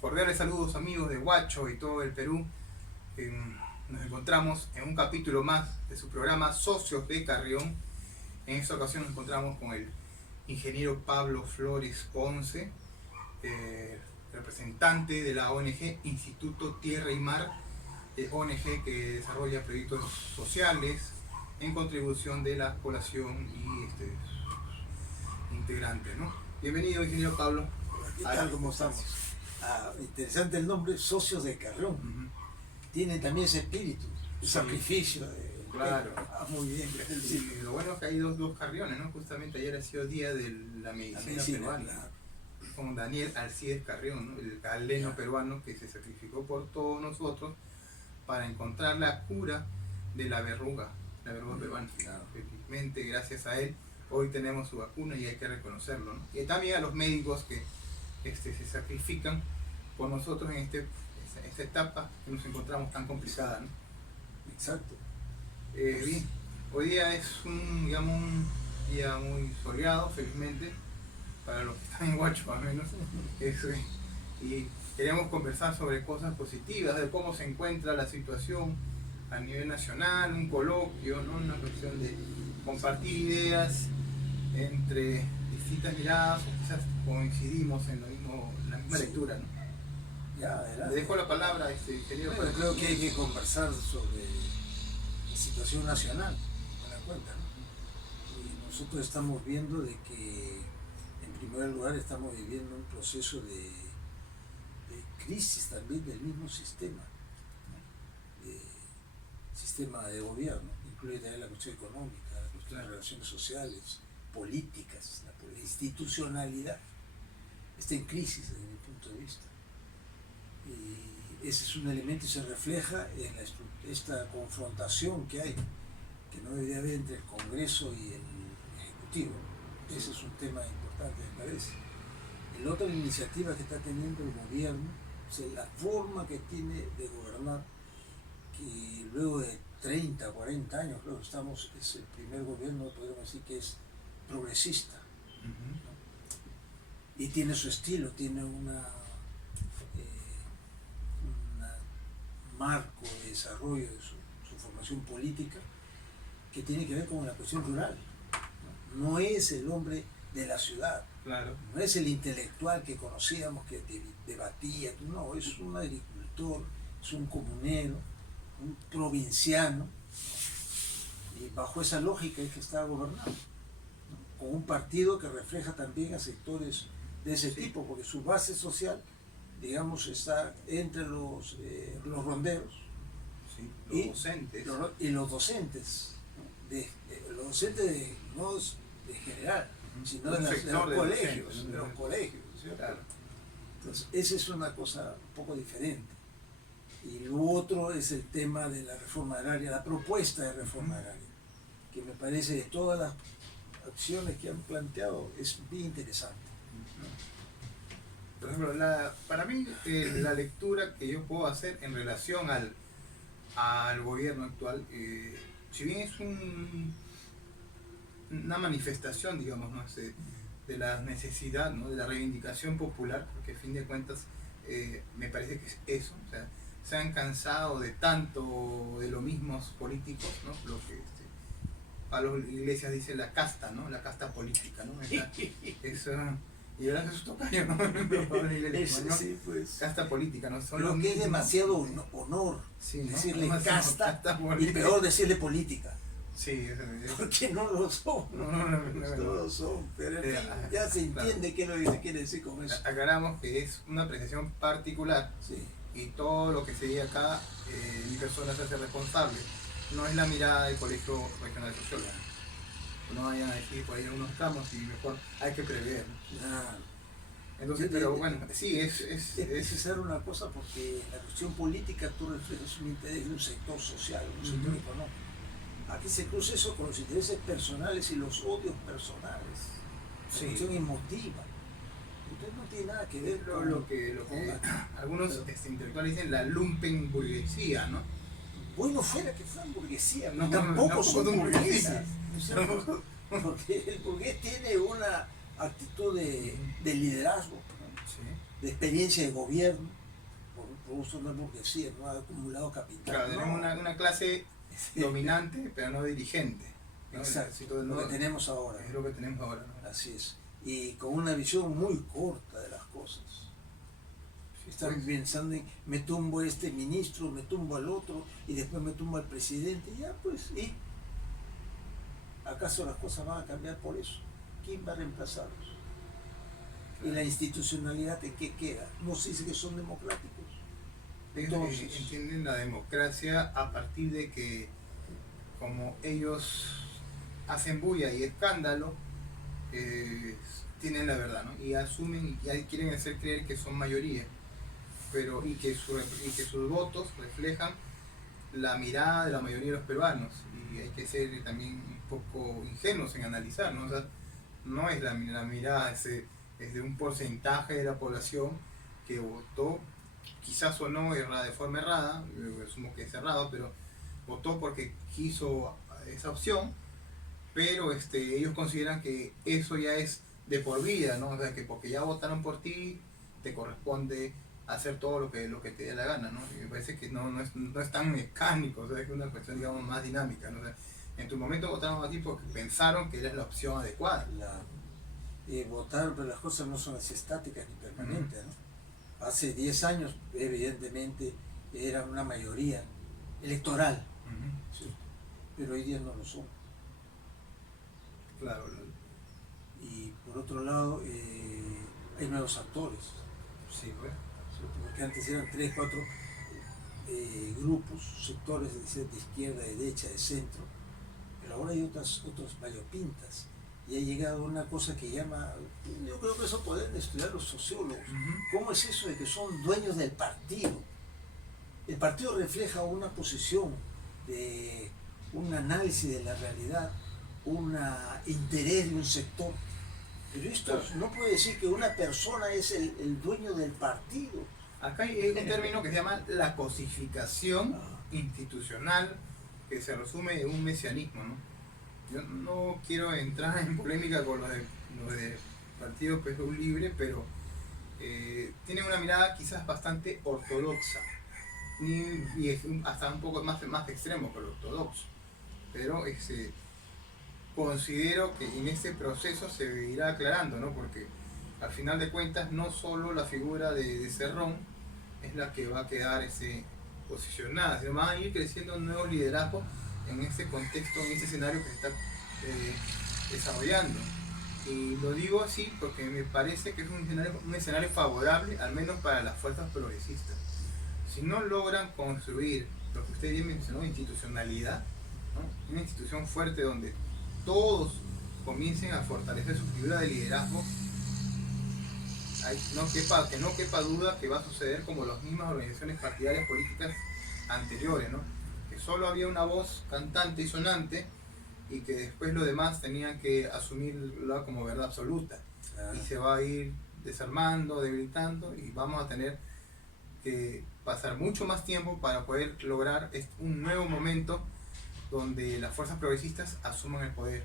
Cordiales saludos amigos de Huacho y todo el Perú. Nos encontramos en un capítulo más de su programa Socios de Carrión. En esta ocasión nos encontramos con el ingeniero Pablo Flores Ponce, representante de la ONG Instituto Tierra y Mar, ONG que desarrolla proyectos sociales en contribución de la población y integrantes, ¿no? Bienvenido, ingeniero Pablo. ¿Qué tal? ¿Cómo estamos? Interesante el nombre, Socios de Carrión. Tienen también ese espíritu, el sacrificio. Claro. Muy bien. Sí, lo bueno es que hay dos carriones, ¿no? Justamente ayer ha sido día de la medicina peruana. Claro. Con Daniel Alcides Carrión, ¿no? El galeno peruano que se sacrificó por todos nosotros para encontrar la cura de la verruga peruana. Claro. Efectivamente, gracias a él, hoy tenemos su vacuna y hay que reconocerlo, ¿no? Y también a los médicos que se sacrifican por nosotros en esta etapa que nos encontramos tan complicada, ¿no? Exacto. Bien, hoy día es un día muy soleado, felizmente, para los que están en Huacho al menos. Y queremos conversar sobre cosas positivas, de cómo se encuentra la situación a nivel nacional, un coloquio, ¿no? Una cuestión de compartir ideas entre distintas miradas, o quizás coincidimos en la misma lectura, ¿no? Ya, Le dejo la palabra, ingeniero. Bueno, creo que hay que conversar sobre la situación nacional, me da cuenta, ¿no? Y nosotros estamos viendo de que, en primer lugar, estamos viviendo un proceso de crisis también del mismo sistema, ¿no? Sistema de gobierno, incluye también la cuestión económica, la cuestión de relaciones sociales, políticas, la institucionalidad está en crisis desde mi punto de vista. Y ese es un elemento y se refleja en esta confrontación que hay, que no debería haber entre el Congreso y el Ejecutivo. Ese es un tema importante, me parece. La otra iniciativa que está teniendo el gobierno, o sea, la forma que tiene de gobernar, que luego de 30, 40 años, creo que es el primer gobierno, podríamos decir, que es progresista, ¿no? Y tiene su estilo, tiene un marco de desarrollo de su formación política que tiene que ver con la cuestión rural, ¿no? No es el hombre de la ciudad, claro. No es el intelectual que conocíamos, que debatía, no, es un agricultor, es un comunero, un provinciano, y bajo esa lógica es que está gobernando, ¿no? Con un partido que refleja también a sectores de ese tipo, porque su base social, digamos, está entre los ronderos, los docentes. Y los docentes, ¿no? Los docentes no de general, sino de los colegios, ¿cierto? Claro. Entonces, esa es una cosa un poco diferente. Y lo otro es el tema de la reforma agraria, la propuesta de reforma agraria, que me parece de todas las acciones que han planteado es bien interesante, ¿no? Por ejemplo, para mí la lectura que yo puedo hacer en relación al gobierno actual, si bien es una manifestación, digamos, ¿no? De la necesidad, ¿no? De la reivindicación popular, porque a fin de cuentas me parece que es eso, o sea, se han cansado de tanto de los mismos políticos, ¿no? Lo que Pablo Iglesias dice la casta, ¿no? La casta política, ¿no? Y ahora es su tocayo, ¿no? Sí, pues. Casta política, ¿no? Son Lo que es demasiado honor, sí, ¿no? decirle casta y política. peor decirle política. Sí, porque no lo son. No lo son. Pero en fin, ya se entiende qué es lo que se quiere decir con eso. Aclaramos que es una apreciación particular, sí. Y todo lo que se diga acá, mi persona se hace responsable. No es la mirada del Colegio Regional de Sociólogos. No vayan a decir por ahí algunos estamos y mejor hay que prever, ¿no? Claro. Entonces, pero bueno, sí, es necesario una cosa, porque la cuestión política tú reflejas un interés de un sector social, un sector económico. Aquí se cruza eso con los intereses personales y los odios personales, la cuestión emotiva. Entonces no tiene nada que ver con lo que algunos intelectuales dicen la lumpen burguesía, ¿no? Bueno, fuera que fueran burguesía, no, tampoco son burguesas. No. Porque el burgués tiene una actitud de liderazgo, Sí. de experiencia de gobierno, por gusto de la burguesía, no ha acumulado capital. Claro, no. tenemos una clase dominante, pero no dirigente, ¿no? Exacto, lo que tenemos ahora. Es lo que tenemos ahora, ¿no? Así es. Y con una visión muy corta de las cosas. Están Pues, pensando en, me tumbo a este ministro, me tumbo al otro, y después me tumbo al presidente, ya pues, ¿y acaso las cosas van a cambiar por eso? ¿Quién va a reemplazarlos? ¿Y la institucionalidad en qué queda? No se dice que son democráticos. Entonces, entienden la democracia a partir de que, como ellos hacen bulla y escándalo, tienen la verdad, ¿no? Y asumen y quieren hacer creer que son mayoría, pero y que sus votos reflejan la mirada de la mayoría de los peruanos, y hay que ser también un poco ingenuos en analizar, ¿no? O sea, no es la mirada es de un porcentaje de la población que votó, quizás o no de forma errada, yo asumo que es errado, pero votó porque quiso esa opción, pero ellos consideran que eso ya es de por vida, ¿no? O sea, que porque ya votaron por ti, te corresponde hacer todo lo que te dé la gana, ¿no? Y me parece que no es tan mecánico, o sea, es una cuestión, digamos, más dinámica, ¿no? O sea, en tu momento votaron a ti porque pensaron que eres la opción adecuada. Votar, pero las cosas no son así estáticas ni permanentes, ¿no? Hace 10 años, evidentemente, era una mayoría electoral, ¿sí? Pero hoy día no lo son. Claro. Y por otro lado, hay nuevos actores. Sí, pues. Porque antes eran 3, 4 grupos, sectores de izquierda, de derecha, de centro, pero ahora hay otros variopintas. Y ha llegado una cosa que llama, yo creo que eso pueden estudiar los sociólogos. ¿Cómo es eso de que son dueños del partido? El partido refleja una posición, de un análisis de la realidad, un interés de un sector. Pero esto no puede decir que una persona es el dueño del partido. Acá hay un término que se llama la cosificación institucional, que se resume en un mesianismo, ¿no? Yo no quiero entrar en polémica con los de Partido Perú Libre, pero tienen una mirada quizás bastante ortodoxa, y hasta un poco más extremo que el ortodoxo, pero considero que en este proceso se irá aclarando, ¿no? Porque al final de cuentas no solo la figura de Cerrón es la que va a quedar posicionada, sino van a ir creciendo nuevos liderazgos en este contexto, en este escenario que se está desarrollando. Y lo digo así porque me parece que es un escenario favorable, al menos para las fuerzas progresistas. Si no logran construir lo que usted bien mencionó, institucionalidad, ¿no? Una institución fuerte donde todos comiencen a fortalecer su figura de liderazgo, que no quepa duda que va a suceder como las mismas organizaciones partidarias políticas anteriores, ¿no? Que solo había una voz cantante y sonante, y que después lo demás tenían que asumirla como verdad absoluta. Y se va a ir desarmando, debilitando, y vamos a tener que pasar mucho más tiempo para poder lograr un nuevo momento donde las fuerzas progresistas asuman el poder,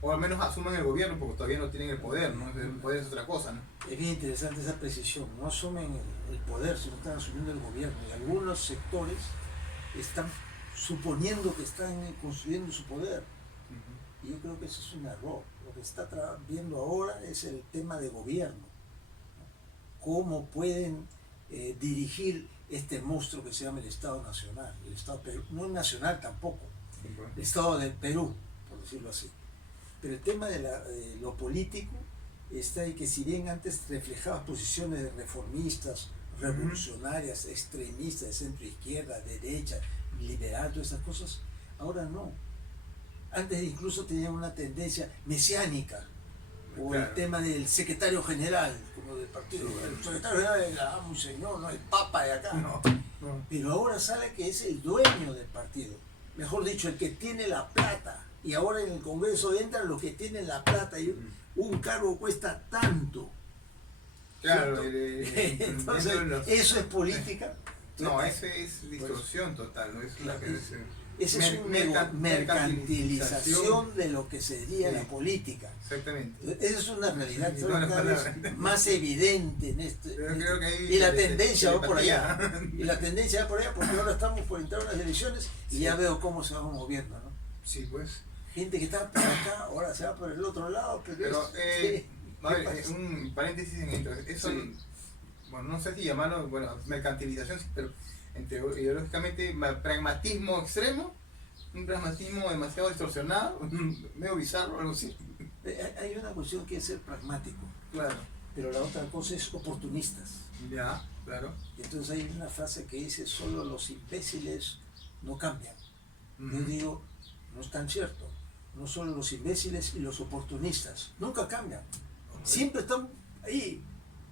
o al menos asuman el gobierno, porque todavía no tienen el poder, ¿no? El poder es otra cosa, ¿no? Es bien interesante esa precisión, no asumen el poder, sino están asumiendo el gobierno, y algunos sectores están suponiendo que están construyendo su poder. Y yo creo que eso es un error. Lo que está viendo ahora es el tema de gobierno, ¿no? Cómo pueden dirigir este monstruo que se llama el Estado Nacional, el Estado Perú, no nacional tampoco, el Estado del Perú, por decirlo así. Pero el tema de lo político está ahí, que si bien antes reflejaba posiciones de reformistas, revolucionarias, extremistas, de centro izquierda, derecha, liberal, todas esas cosas, ahora no. Antes incluso tenían una tendencia mesiánica, o claro, el tema del secretario general, como del partido. El secretario general era un señor, no el papa de acá, no. Pero ahora sale que es el dueño del partido, mejor dicho, el que tiene la plata. Y ahora en el Congreso entran los que tienen la plata, y un cargo cuesta tanto. Claro, entonces, ¿eso es política? No, eso es distorsión total, ¿no? Es la que esa es una mercantilización de lo que sería la política. Exactamente. Esa es una realidad cada vez más evidente en este. Creo que y la tendencia va por allá. Y la tendencia va por allá porque ahora estamos por entrar a unas elecciones y ya veo cómo se va moviendo, ¿no? Sí, pues. Gente que estaba por acá, ahora se va por el otro lado. Pero un paréntesis en esto. Eso, bueno, no sé si llamarlo, mercantilización, sí, pero ideológicamente pragmatismo extremo, un pragmatismo demasiado distorsionado, medio bizarro, algo así. Hay una cuestión que es ser pragmático. Claro. Pero la otra cosa es oportunistas. Ya, claro. Entonces hay una frase que dice, solo los imbéciles no cambian. Yo digo, no es tan cierto. No solo los imbéciles y los oportunistas. Nunca cambian. Siempre están ahí.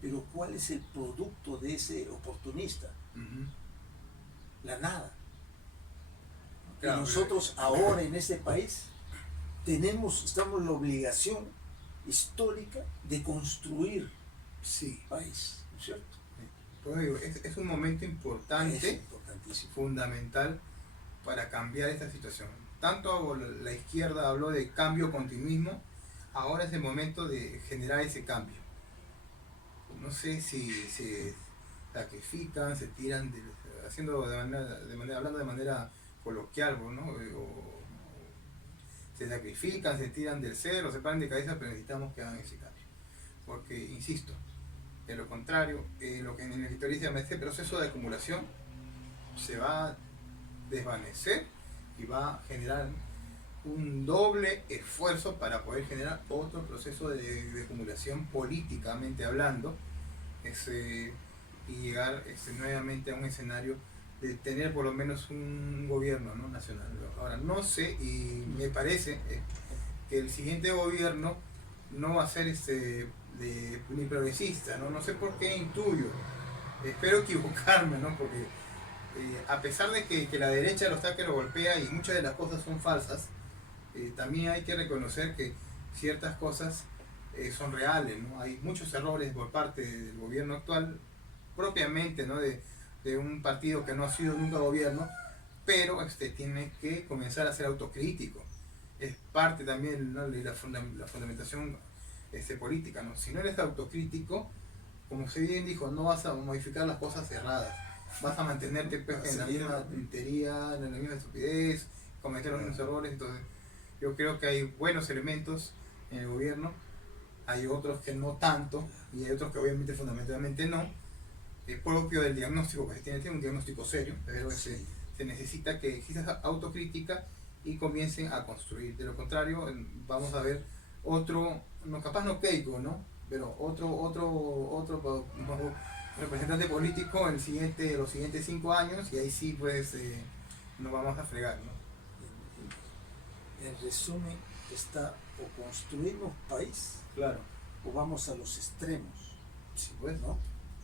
Pero ¿cuál es el producto de ese oportunista? La nada. Claro, y nosotros ahora en este país estamos en la obligación histórica de construir país, ¿no es cierto? Pues digo, es un momento importante, fundamental para cambiar esta situación. Tanto la izquierda habló de cambio continuismo, ahora es el momento de generar ese cambio. No sé si se sacrifican, se tiran, hablando de manera coloquial, ¿no? Se sacrifican, se tiran del cerro, se paran de cabeza, pero necesitamos que hagan ese cambio. Porque, insisto, de lo contrario, lo que en la historia se llama este proceso de acumulación se va a desvanecer y va a generar un doble esfuerzo para poder generar otro proceso de acumulación políticamente hablando, y llegar nuevamente a un escenario de tener por lo menos un gobierno, ¿no?, nacional. Ahora, no sé, y me parece que el siguiente gobierno no va a ser ni progresista, ¿no? No sé por qué intuyo, espero equivocarme, ¿no? Porque a pesar de que la derecha lo está que lo golpea y muchas de las cosas son falsas, también hay que reconocer que ciertas cosas son reales, ¿no? Hay muchos errores por parte del gobierno actual, propiamente, ¿no?, de un partido que no ha sido nunca gobierno, pero tiene que comenzar a ser autocrítico. Es parte también, ¿no?, de la fundamentación política, ¿no? Si no eres autocrítico, como se bien dijo, no vas a modificar las cosas cerradas, vas a mantenerte en la misma tontería, en la misma estupidez, cometer los mismos errores. Entonces yo creo que hay buenos elementos en el gobierno, hay otros que no tanto, y hay otros que obviamente fundamentalmente no, propio del diagnóstico que se tiene un diagnóstico serio, pero se necesita que exista autocrítica y comiencen a construir. De lo contrario, vamos a ver otro, capaz no Keiko, ¿no?, pero otro representante político los siguientes 5 años, y ahí sí pues nos vamos a fregar, ¿no? En resumen, está o construimos país, claro, o vamos a los extremos, sí, pues, ¿no?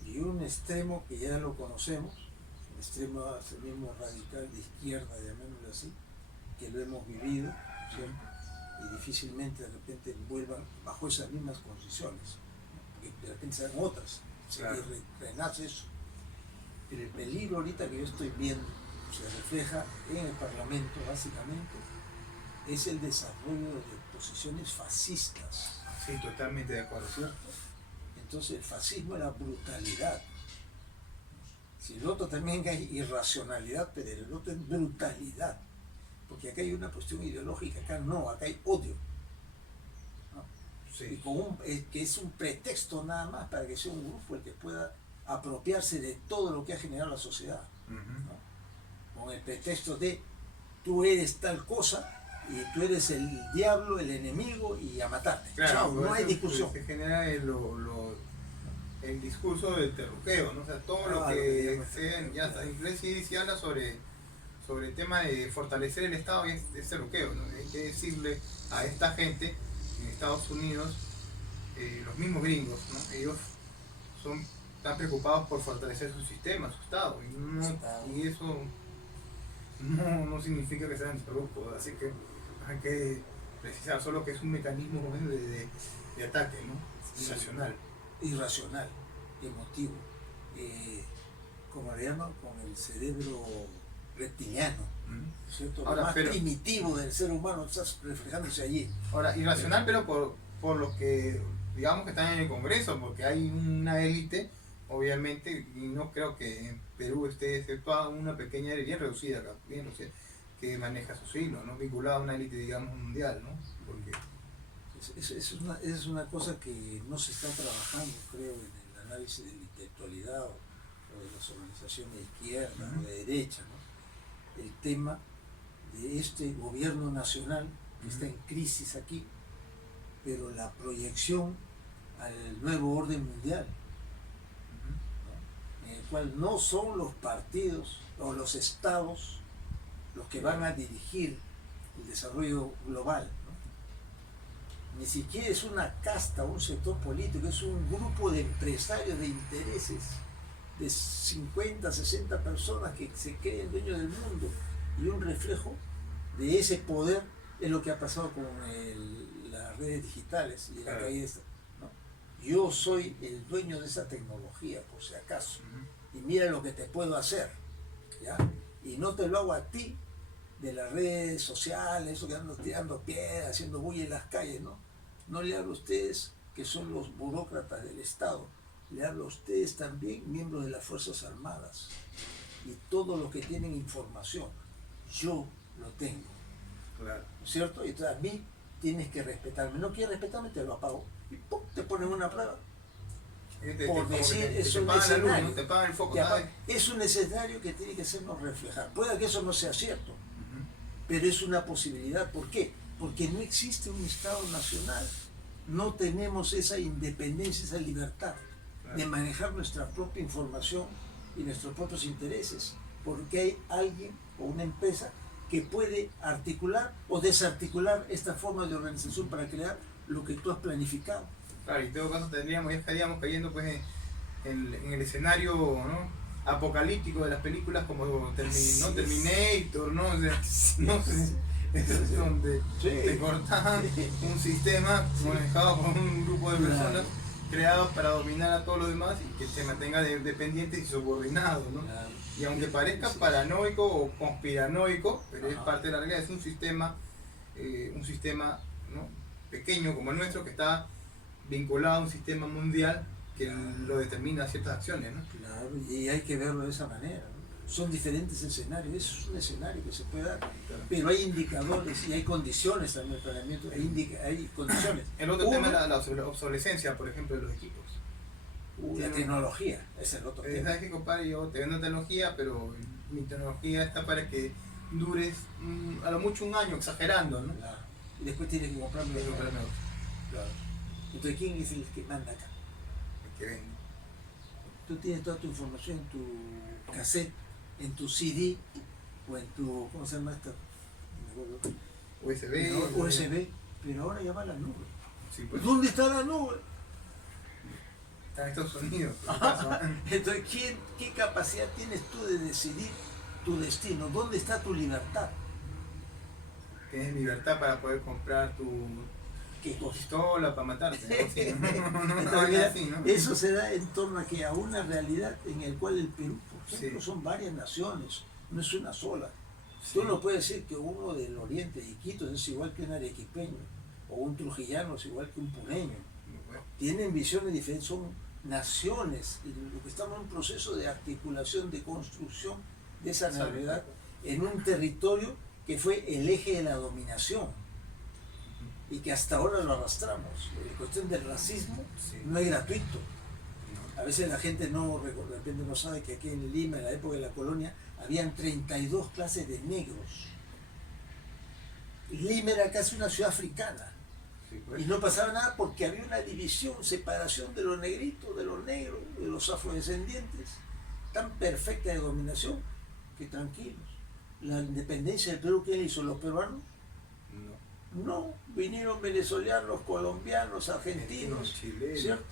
Y un extremo que ya lo conocemos, un extremo mismo radical de izquierda, llamémoslo así, que lo hemos vivido siempre, y difícilmente de repente vuelvan bajo esas mismas condiciones, ¿no? Porque de repente serán otras, claro, y renace eso. Pero el peligro ahorita que yo estoy viendo se refleja en el Parlamento, básicamente, es el desarrollo de posiciones fascistas. Sí, totalmente de acuerdo, ¿cierto? Entonces el fascismo es la brutalidad. Si el otro también hay irracionalidad, pero el otro es brutalidad. Porque acá hay una cuestión ideológica, acá no, acá hay odio, ¿no? Sí. Y que es un pretexto nada más para que sea un grupo el que pueda apropiarse de todo lo que ha generado la sociedad, ¿no? Con el pretexto de tú eres tal cosa y tú eres el diablo, el enemigo, y a matarte. Claro, chao, no hay discusión. Se genera el discurso del terruqueo, ¿no? O sea, todo lo que ya está. Inclusive si habla sobre el tema de fortalecer el Estado, y es terruqueo, ¿no? Hay que decirle a esta gente en Estados Unidos, los mismos gringos, ¿no?, ellos están preocupados por fortalecer su sistema, su Estado, y eso no significa que sean terrucos, así que hay que precisar solo que es un mecanismo de ataque, ¿no?, irracional. Irracional, emotivo. como le llaman, con el cerebro reptiliano, ¿cierto? Ahora, Lo más primitivo del ser humano está reflejándose allí. Ahora, irracional, pero por los que, digamos, que están en el Congreso, porque hay una élite, obviamente, y no creo que en Perú esté exceptuada una pequeña élite bien reducida, que maneja sus hilos, ¿no? Vinculada a una élite, digamos, mundial, ¿no? Porque Es una cosa que no se está trabajando, creo, en el análisis de la intelectualidad o de las organizaciones de izquierda o de derecha, ¿no? El tema de este gobierno nacional que está en crisis aquí, pero la proyección al nuevo orden mundial, ¿no? En el cual no son los partidos o los estados los que van a dirigir el desarrollo global, ¿no? Ni siquiera es una casta, un sector político, es un grupo de empresarios de intereses de 50, 60 personas que se creen dueños del mundo, y un reflejo de ese poder es lo que ha pasado con las redes digitales y la caída, ¿no? Yo soy el dueño de esa tecnología, por si acaso, y mira lo que te puedo hacer, ¿ya? Y no te lo hago a ti de las redes sociales, eso que andan tirando piedras, haciendo bulla en las calles, ¿no? No le hablo a ustedes que son los burócratas del Estado, le hablo a ustedes también, miembros de las Fuerzas Armadas, y todos los que tienen información, yo lo tengo, claro, ¿no es cierto? Y entonces a mí tienes que respetarme, no quieres respetarme, te lo apago, y ¡pum!, te ponen una prueba. Por decir, es un escenario, te pagan el foco, es un escenario que tiene que hacernos reflejar. Puede que eso no sea cierto, pero es una posibilidad. ¿Por qué? Porque no existe un Estado nacional, no tenemos esa independencia, esa libertad de manejar nuestra propia información y nuestros propios intereses, porque hay alguien o una empresa que puede articular o desarticular esta forma de organización para crear lo que tú has planificado. Claro, y en todo caso ya estaríamos cayendo pues en el escenario, ¿no?, apocalíptico de las películas como Terminator, ¿no? O sea, no sé, es donde te cortaban un sistema manejado por un grupo de personas creados para dominar a todos los demás y que se mantenga dependientes y subordinados, ¿no? Y aunque parezca paranoico o conspiranoico, pero es parte de la realidad, es un sistema, ¿no?, pequeño como el nuestro, que está vinculado a un sistema mundial que lo determina ciertas acciones, ¿no? Claro, y hay que verlo de esa manera, ¿no? Son diferentes escenarios, eso es un escenario que se puede dar, pero hay indicadores y hay condiciones también de planeamiento, hay condiciones. El otro tema es la obsolescencia, por ejemplo, de los equipos. La tecnología, ese es el otro tema. Sabes que, compadre, yo te vendo tecnología, pero mi tecnología está para que dures a lo mucho un año, exagerando, ¿no? Claro. Y después tienes que comprarme otro. Claro. Entonces, ¿quién es el que manda acá? El que vende. Tú tienes toda tu información en tu cassette, en tu CD o en tu, ¿cómo se llama esta? USB, pero ahora ya va a la nube. Sí, pues. ¿Dónde está la nube? Está en Estados Unidos. Entonces, ¿qué capacidad tienes tú de decidir tu destino? ¿Dónde está tu libertad? Tienes libertad para poder comprar tu pistola para matarte, ¿no? Eso se da en torno a una realidad en la cual el Perú, por ejemplo, son varias naciones, no es una sola. Tú no puedes decir que uno del oriente de Iquitos es igual que un arequipeño, o un trujillano es igual que un puneño. Tienen visiones diferentes, son naciones, y lo que estamos en un proceso de articulación, de construcción de esa realidad en un territorio que fue el eje de la dominación y que hasta ahora lo arrastramos. La cuestión del racismo no es gratuito. A veces la gente de repente no sabe que aquí en Lima, en la época de la colonia, habían 32 clases de negros. Lima era casi una ciudad africana. Y no pasaba nada porque había una división, separación de los negritos, de los negros, de los afrodescendientes, tan perfecta de dominación que tranquilos. La independencia del Perú, ¿quién hizo? ¿Los peruanos? No, vinieron venezolanos, colombianos, argentinos, chilenos, ¿cierto?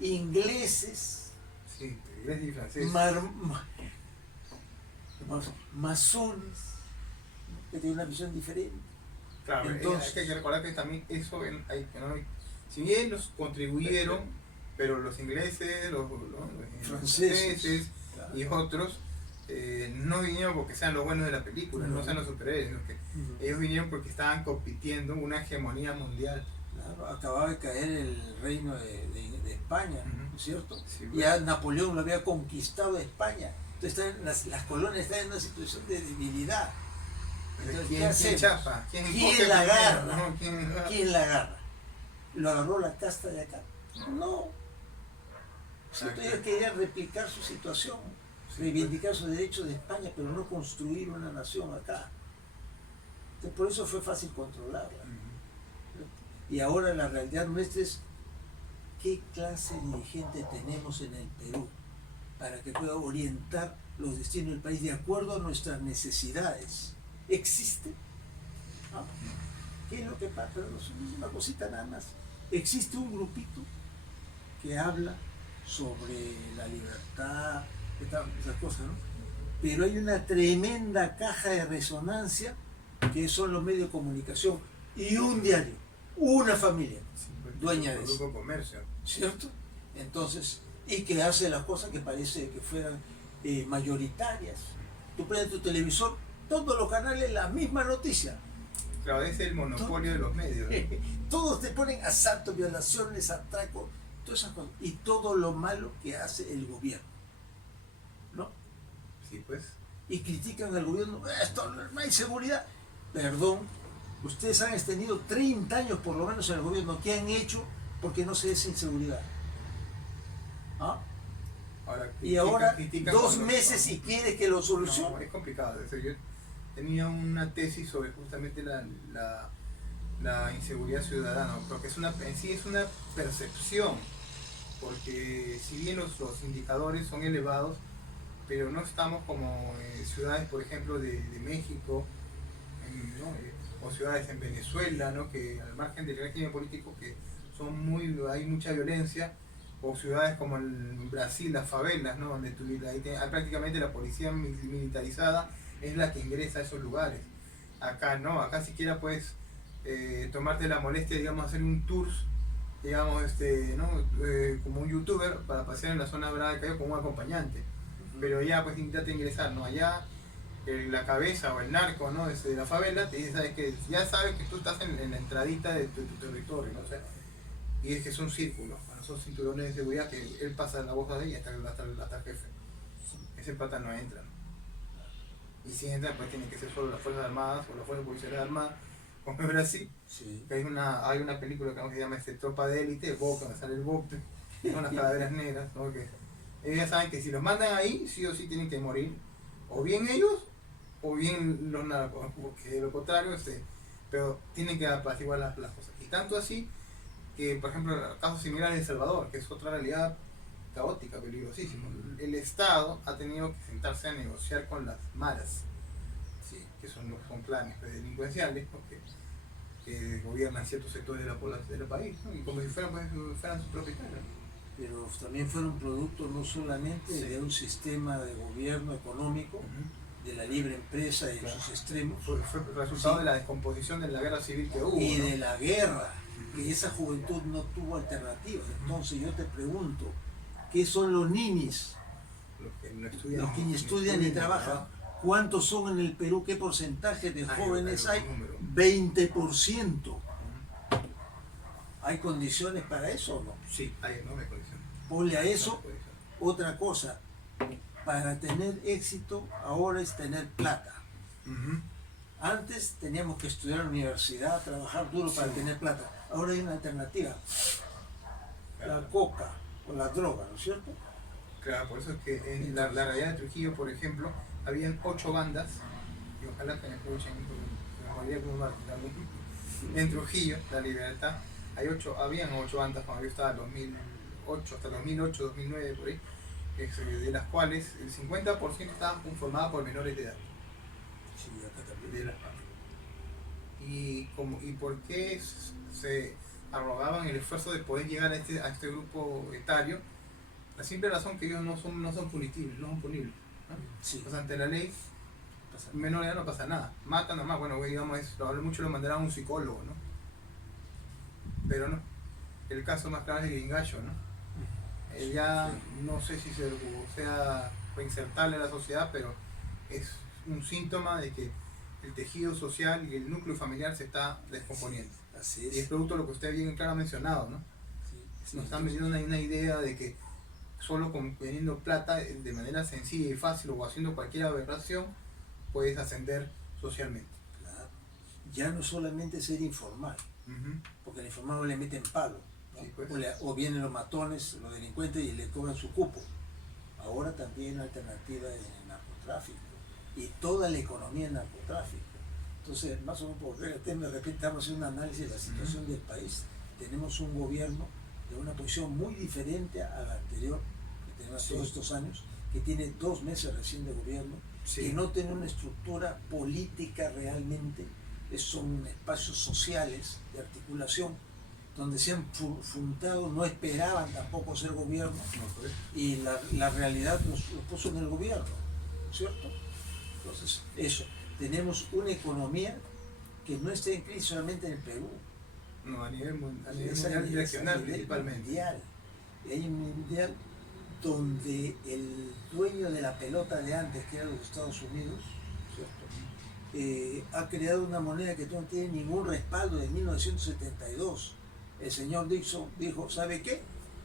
Ingleses, inglés y francés, masones, que tienen una visión diferente. Claro, entonces, hay que recordar que también eso, si bien los contribuyeron, pero los ingleses, los franceses, y otros no vinieron porque sean los buenos de la película, no sean los superhéroes, sino que ellos vinieron porque estaban compitiendo una hegemonía mundial. Claro, acababa de caer el reino de España, ¿no es cierto? Sí, Ya Napoleón lo había conquistado España. Entonces las colonias están en una situación de debilidad. Entonces, ¿Quién chapa? ¿Quién la agarra? ¿No? ¿Quién la agarra? ¿Lo agarró la casta de acá? No. Ellos querían replicar su situación, reivindicar sus derechos de España, pero no construir una nación acá. Entonces, por eso fue fácil controlarla. Y ahora la realidad nuestra es qué clase de dirigente tenemos en el Perú para que pueda orientar los destinos del país de acuerdo a nuestras necesidades. ¿Existe? ¿No? ¿Qué es lo que pasa? Pero es una cosita nada más. Existe un grupito que habla sobre la libertad, esas cosas, ¿no? Pero hay una tremenda caja de resonancia que son los medios de comunicación y un diario, una familia dueña de eso. Comercio. ¿Cierto? Entonces, y que hace las cosas que parece que fueran mayoritarias. Tú prendes tu televisor, todos los canales la misma noticia. Claro, ese es el monopolio de los medios, ¿no? Todos te ponen asaltos, violaciones, atracos, todas esas cosas. Y todo lo malo que hace el gobierno. ¿No? Sí, pues. Y critican al gobierno, esto no hay seguridad. Perdón, ustedes han tenido 30 años por lo menos en el gobierno. ¿Qué han hecho porque no se des inseguridad? ¿Ah? Ahora, y ahora critican 2 meses y quieres que lo solucione. No, es complicado. Yo tenía una tesis sobre justamente la inseguridad ciudadana, porque en sí es una percepción, porque si bien los indicadores son elevados, pero no estamos como ciudades, por ejemplo, de México, ¿no? O ciudades en Venezuela, ¿no? Que al margen del régimen político que hay mucha violencia, o ciudades como en Brasil, las favelas, ¿no? Donde prácticamente la policía militarizada es la que ingresa a esos lugares. Acá no, acá siquiera puedes tomarte la molestia, digamos, hacer un tour, digamos, ¿no? Como un youtuber para pasear en la zona brava de Cayo con un acompañante. Pero ya pues intenta ingresar, ¿no? Allá la cabeza o el narco, ¿no? De la favela te dice, ¿sabes qué? Ya sabes que tú estás en la entradita de tu territorio, ¿no? O sea, y es que son círculos, bueno, son cinturones de seguridad que él pasa la voz de ahí hasta el jefe. Ese pata no entra, ¿no? Y si entra, pues tiene que ser solo las Fuerzas Armadas o las Fuerzas Policiales Armadas, como en Brasil. Sí. Que hay una película que se llama Tropa de Élite, Boca, donde sale el Boca, con las calaveras negras, ¿no? Que ellos ya saben que si los mandan ahí, sí o sí tienen que morir, o bien ellos, o bien los narcos, porque de lo contrario, pero tienen que apaciguar las cosas. Y tanto así, que por ejemplo, casos similares en El Salvador, que es otra realidad caótica, peligrosísima. El Estado ha tenido que sentarse a negociar con las maras, ¿sí? Que son clanes delincuenciales, ¿no? que gobiernan ciertos sectores de la población del país, ¿no? Y como si fueran sus propietarios. Pero también fueron producto no solamente de un sistema de gobierno económico, de la libre empresa en sus extremos. Fue resultado de la descomposición de la guerra civil que hubo. Y ¿no? de la guerra, que esa juventud no tuvo alternativas. Entonces yo te pregunto, ¿qué son los ninis? Los que no estudian, los que ni estudian ni trabajan. ¿Cuántos son en el Perú? ¿Qué porcentaje de jóvenes hay? 20%. ¿Hay condiciones para eso o no? Sí, hay enormes condiciones. Ponle a eso otra cosa. Para tener éxito ahora es tener plata. Antes teníamos que estudiar en la universidad, trabajar duro para tener plata. Ahora hay una alternativa. La coca o la droga, ¿no es cierto? Claro, por eso es que en la realidad de Trujillo, por ejemplo, habían 8 bandas, y ojalá que me escuchen, porque me moriría en Trujillo, La Libertad, habían 8 bandas cuando yo estaba en 2008, hasta 2008, 2009, por ahí, de las cuales el 50% estaban conformadas por menores de edad. Sí, acá también. De las bandas. ¿Y por qué se arrogaban el esfuerzo de poder llegar a este grupo etario? La simple razón que ellos no son punibles, ¿no? Sí. Pues ante la ley, menor de edad no pasa nada. Matan nomás, bueno, digamos, mucho lo mandarán a un psicólogo, ¿no? Pero no. El caso más claro es el Gringallo, ¿no? Ya no sé si sea reinsertarle a la sociedad, pero es un síntoma de que el tejido social y el núcleo familiar se está descomponiendo. Así es. Y es producto de lo que usted bien claro ha mencionado, ¿no? Sí, Nos están vendiendo una idea de que solo teniendo plata de manera sencilla y fácil o haciendo cualquier aberración puedes ascender socialmente. claro. Ya no solamente ser informal, porque al informal le meten palo, ¿no? Sí, pues. O vienen los matones, los delincuentes y le cobran su cupo. Ahora también hay alternativa en el narcotráfico y toda la economía en narcotráfico. Entonces, más o menos, por de repente estamos haciendo un análisis de la situación del país. Tenemos un gobierno de una posición muy diferente a la anterior, que tenemos todos estos años, que tiene 2 meses recién de gobierno, que no tiene una estructura política realmente, son espacios sociales de articulación, donde se han fundado, no esperaban tampoco ser gobierno, y la realidad los puso en el gobierno, ¿cierto? Entonces, eso, tenemos una economía que no está en crisis solamente en el Perú. No, a nivel mundial y regional principalmente. Mundial. Y hay un mundial donde el dueño de la pelota de antes, que era los Estados Unidos, ¿cierto? Ha creado una moneda que no tiene ningún respaldo de 1972. El señor Nixon dijo, ¿sabe qué?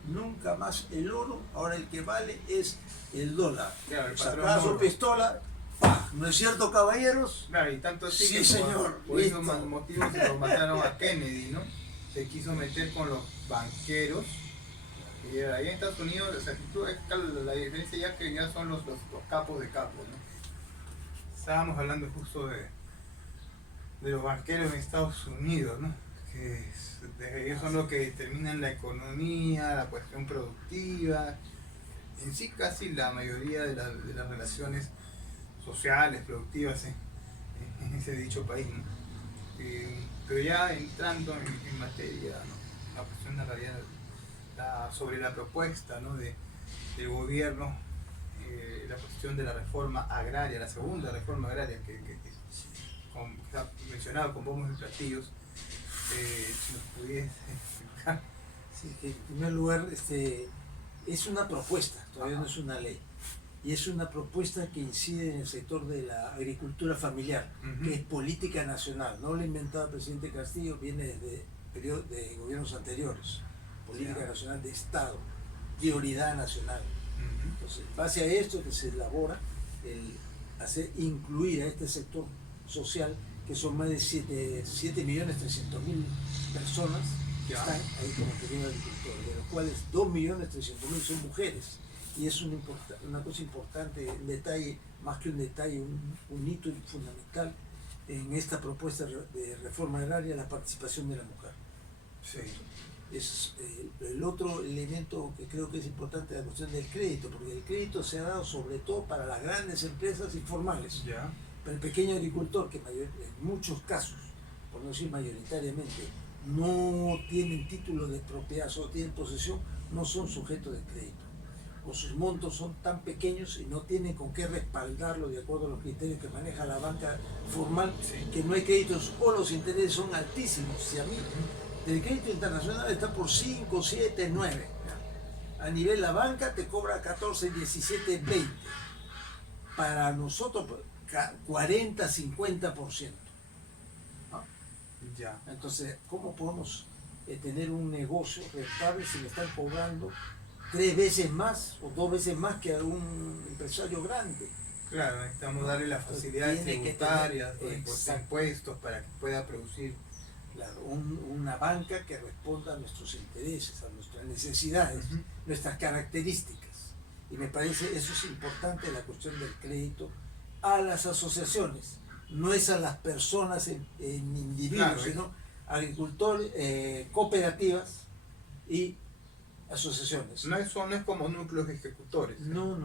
Nunca más el oro, ahora el que vale es el dólar. Claro, sacaba su pistola, ¡pah! ¿No es cierto, caballeros? Claro, y tanto así sí, que señor, por esos motivos se lo mataron a Kennedy, ¿no? Se quiso meter con los banqueros. Y ahí en Estados Unidos, o sea, si tú ves la diferencia ya que ya son los capos de capos, ¿no? Estábamos hablando justo de los banqueros en Estados Unidos, ¿no? Que ellos son los que determinan la economía, la cuestión productiva, en sí casi la mayoría de las relaciones sociales, productivas en ese dicho país, ¿no? Pero ya entrando en materia, ¿no? La cuestión de la realidad, sobre la propuesta, ¿no? del gobierno, la cuestión de la reforma agraria, la segunda reforma agraria que está mencionado con bombos y platillos, si nos pudiese explicar. Sí, que en primer lugar es una propuesta, todavía no es una ley. Y es una propuesta que incide en el sector de la agricultura familiar, que es política nacional. No lo ha inventado el presidente Castillo, viene desde periodos de gobiernos anteriores. Política nacional de Estado, prioridad nacional. Entonces, base a esto que se elabora, incluir a este sector social, que son más de 7.300.000 personas que están ahí como pequeños agricultores, de los cuales 2.300.000 son mujeres. Y es una cosa importante, un detalle, más que un detalle, un hito fundamental en esta propuesta de reforma agraria, la participación de la mujer. Sí. Es el otro elemento que creo que es importante, la cuestión del crédito, porque el crédito se ha dado sobre todo para las grandes empresas informales. Ya. Pero el pequeño agricultor, que en muchos casos, por no decir mayoritariamente, no tienen título de propiedad, solo tienen posesión, no son sujetos de crédito. O sus montos son tan pequeños y no tienen con qué respaldarlo de acuerdo a los criterios que maneja la banca formal, que no hay créditos o los intereses son altísimos. Si a mí, el crédito internacional está por 5, 7, 9. A nivel la banca te cobra 14, 17, 20. Para nosotros 40, 50%. ¿No? Ya. Entonces, ¿cómo podemos tener un negocio rentable si me están cobrando 3 veces más o 2 veces más que a un empresario grande? Claro, necesitamos darle las facilidades tributarias, impuestos para que pueda producir. Claro, una banca que responda a nuestros intereses, a nuestras necesidades, nuestras características. Y me parece eso es importante, la cuestión del crédito a las asociaciones. No es a las personas en individuos, claro, sino agricultores, cooperativas y asociaciones. No es como núcleos ejecutores. No.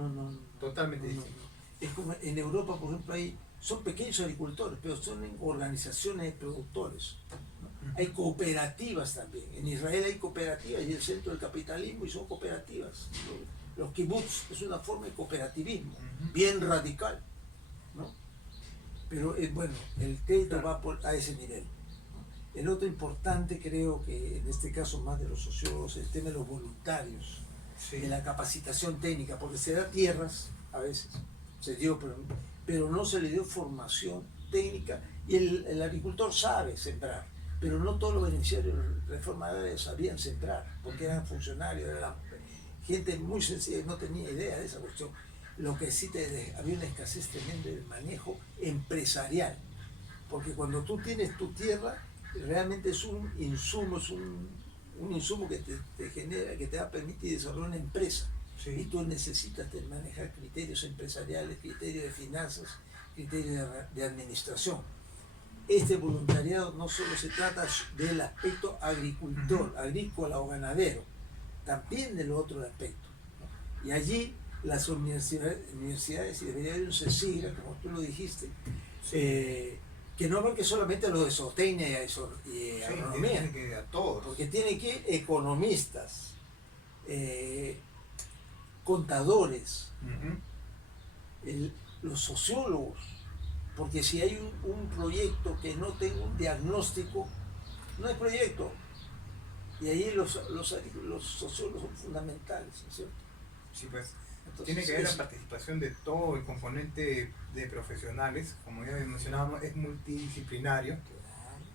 Totalmente distinto. Es como en Europa, por ejemplo, son pequeños agricultores, pero son organizaciones de productores. ¿No? Hay cooperativas también. En Israel hay cooperativas y el centro del capitalismo y son cooperativas. Los kibbutz es una forma de cooperativismo, bien radical, ¿no? Pero bueno, el crédito va a ese nivel. El otro importante, creo que en este caso más de los sociólogos, es el tema de los voluntarios, de la capacitación técnica, porque se da tierras a veces se dio, pero no se le dio formación técnica, y el agricultor sabe sembrar, pero no todos los beneficiarios de la reforma agraria sabían sembrar, porque eran funcionarios, eran gente muy sencilla y no tenía idea de esa cuestión. Lo que sí había una escasez tremenda del manejo empresarial, porque cuando tú tienes tu tierra, realmente es un insumo, un insumo que te genera, que te va a permitir desarrollar una empresa. Sí. Y tú necesitas manejar criterios empresariales, criterios de finanzas, criterios de administración. Este voluntariado no solo se trata del aspecto agricultor, agrícola o ganadero, también del otro aspecto, ¿no? Y allí las universidades, y debería haber un CECIGRA, como tú lo dijiste, que no abarque solamente lo de zootecnia y agronomía, tiene que a todos. porque tiene que ir economistas, contadores, los sociólogos, porque si hay un proyecto que no tenga un diagnóstico, no hay proyecto. Y ahí los sociólogos son fundamentales, ¿no es cierto? Sí, pues. Entonces, tiene que haber la participación de todo el componente de profesionales, como ya mencionábamos, es multidisciplinario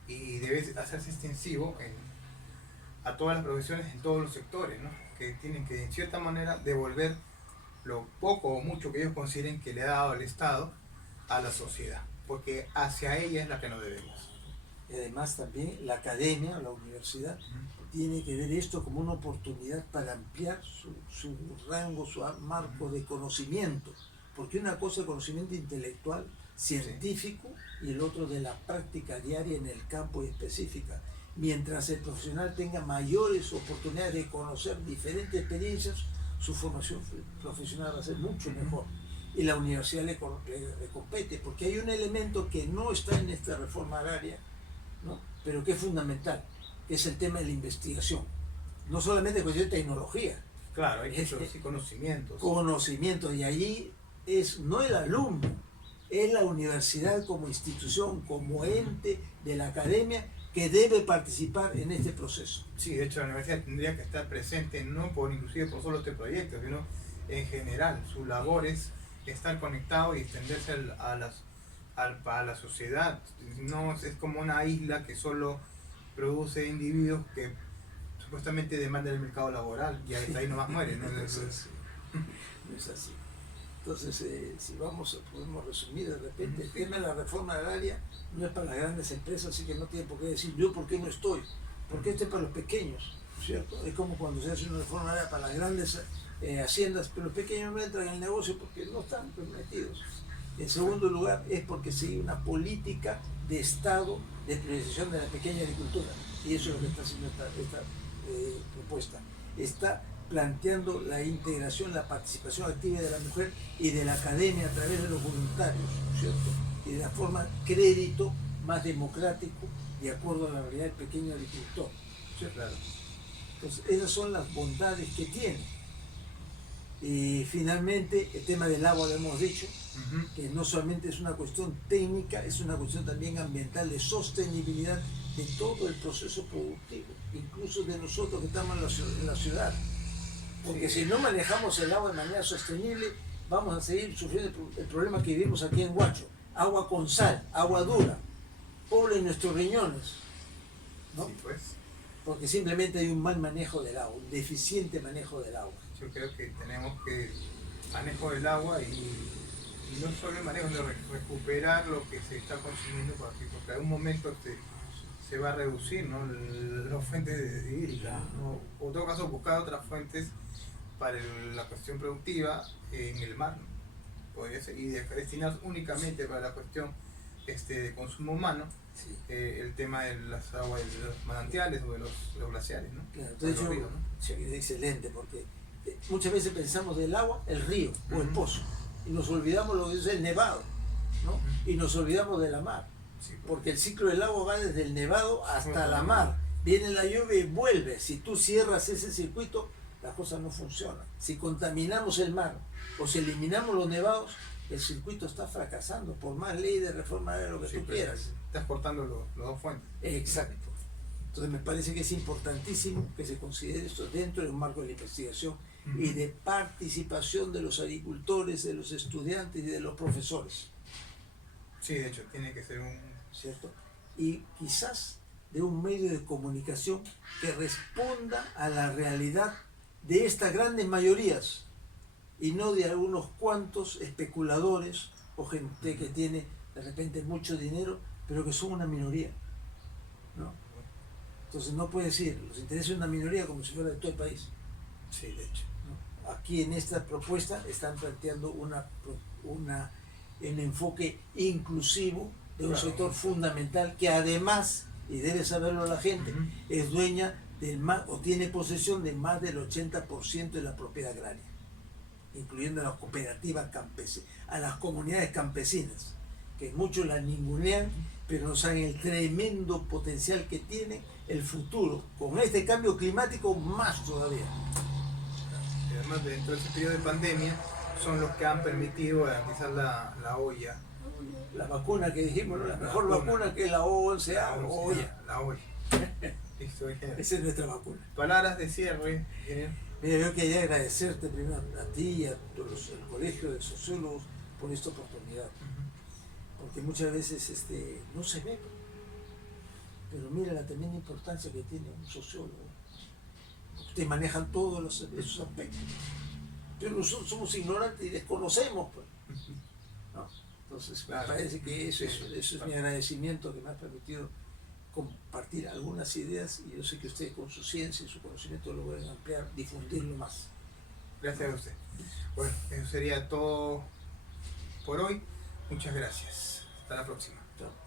y debe hacerse extensivo a todas las profesiones en todos los sectores, ¿no? Que tienen que, en cierta manera, devolver lo poco o mucho que ellos consideren que le ha dado el Estado a la sociedad, porque hacia ella es la que nos debemos. Y además también la academia, la universidad, tiene que ver esto como una oportunidad para ampliar su rango, su marco de conocimiento, porque una cosa es el conocimiento intelectual, científico, y el otro de la práctica diaria en el campo y específica. Mientras el profesional tenga mayores oportunidades de conocer diferentes experiencias, su formación profesional va a ser mucho mejor. Y la universidad le compete, porque hay un elemento que no está en esta reforma agraria, ¿no? Pero que es fundamental, que es el tema de la investigación. No solamente cuestión de tecnología. Claro, hay que producir conocimientos. Conocimientos, y allí no el alumno, es la universidad como institución, como ente de la academia que debe participar en este proceso. Sí, de hecho la universidad tendría que estar presente no inclusive por solo este proyecto, sino en general. Su labor es estar conectado y extenderse a la sociedad. No es como una isla que solo produce individuos que supuestamente demandan el mercado laboral y ahí nomás mueren, ¿no? No es así. Entonces, si podemos resumir de repente, el tema de la reforma agraria no es para las grandes empresas, así que no tiene por qué decir yo por qué no estoy, porque este es para los pequeños, ¿cierto? Es como cuando se hace una reforma agraria para las grandes haciendas, pero los pequeños no entran en el negocio porque no están permitidos. En segundo lugar, es porque sigue una política de Estado de priorización de la pequeña agricultura, y eso es lo que está haciendo esta propuesta. Está planteando la integración, la participación activa de la mujer y de la academia a través de los voluntarios, ¿cierto? Y de la forma crédito más democrático, de acuerdo a la realidad del pequeño agricultor, ¿cierto? Claro. Entonces, esas son las bondades que tiene. Y finalmente, el tema del agua, lo hemos dicho, que no solamente es una cuestión técnica, es una cuestión también ambiental, de sostenibilidad de todo el proceso productivo, incluso de nosotros que estamos en la ciudad. Porque si no manejamos el agua de manera sostenible, vamos a seguir sufriendo el problema que vivimos aquí en Huacho. Agua con sal, agua dura, pobre en nuestros riñones, ¿no? Sí, pues. Porque simplemente hay un mal manejo del agua, un deficiente manejo del agua. Yo creo que tenemos que manejo del agua y no solo el manejo, sino recuperar lo que se está consumiendo porque en algún momento se va a reducir, ¿no? Las fuentes hídricas, ¿no? O en todo caso buscar otras fuentes para la cuestión productiva en el mar, ¿no? Podría ser, y destinar únicamente para la cuestión de consumo humano, Sí. El tema de las aguas de los manantiales o de los glaciares, ¿no? Claro, entonces los ríos, ¿no? sí, es excelente, porque muchas veces pensamos del agua, el río o el pozo, y nos olvidamos lo que es el nevado, ¿no? Y nos olvidamos de la mar, Sí, pues. porque el ciclo del agua va desde el nevado hasta la mar. Viene la lluvia y vuelve. Si tú cierras ese circuito, las cosas no funcionan. Si contaminamos el mar o si eliminamos los nevados, el circuito está fracasando, por más ley de reforma de lo que Sí, tú pues, quieras. estás cortando los dos fuentes. Exacto. Entonces me parece que es importantísimo que se considere esto dentro de un marco de la investigación y de participación de los agricultores, de los estudiantes y de los profesores, Sí, de hecho, tiene que ser un... ¿cierto? Y quizás de un medio de comunicación que responda a la realidad de estas grandes mayorías y no de algunos cuantos especuladores o gente que tiene de repente mucho dinero, pero que son una minoría, ¿no? Entonces no puede decir los intereses de una minoría como si fuera de todo el país, Sí, de hecho. ¿no? Aquí en esta propuesta están planteando un enfoque inclusivo de un Claro. sector fundamental que además, y debe saberlo la gente, Ujú. es dueña del más, o tiene posesión de más del 80% de la propiedad agraria, incluyendo a las cooperativas campesinas, a las comunidades campesinas, que muchos las ningunean, pero no saben el tremendo potencial que tiene el futuro, con este cambio climático más todavía. Y además, dentro de ese periodo de pandemia, son los que han permitido garantizar la olla. La vacuna que dijimos, ¿no? La La mejor vacuna que es la O11A, La o olla. olla. La olla. Listo, ingeniero. Esa es nuestra vacuna. Palabras de cierre, ingeniero. Mira, yo quería agradecerte primero a ti y a todos, el Colegio de Sociólogos por esta oportunidad, porque muchas veces no se ve, pero mira la tremenda importancia que tiene un sociólogo. Ustedes manejan todos esos aspectos, pero nosotros somos ignorantes y desconocemos, pues, ¿no? Entonces Claro. me parece que eso es mi agradecimiento, que me ha permitido compartir algunas ideas, y yo sé que ustedes con su ciencia y su conocimiento lo pueden ampliar, difundirlo más. Gracias a usted. Bueno, eso sería todo por hoy. Muchas gracias. Hasta la próxima. Chao.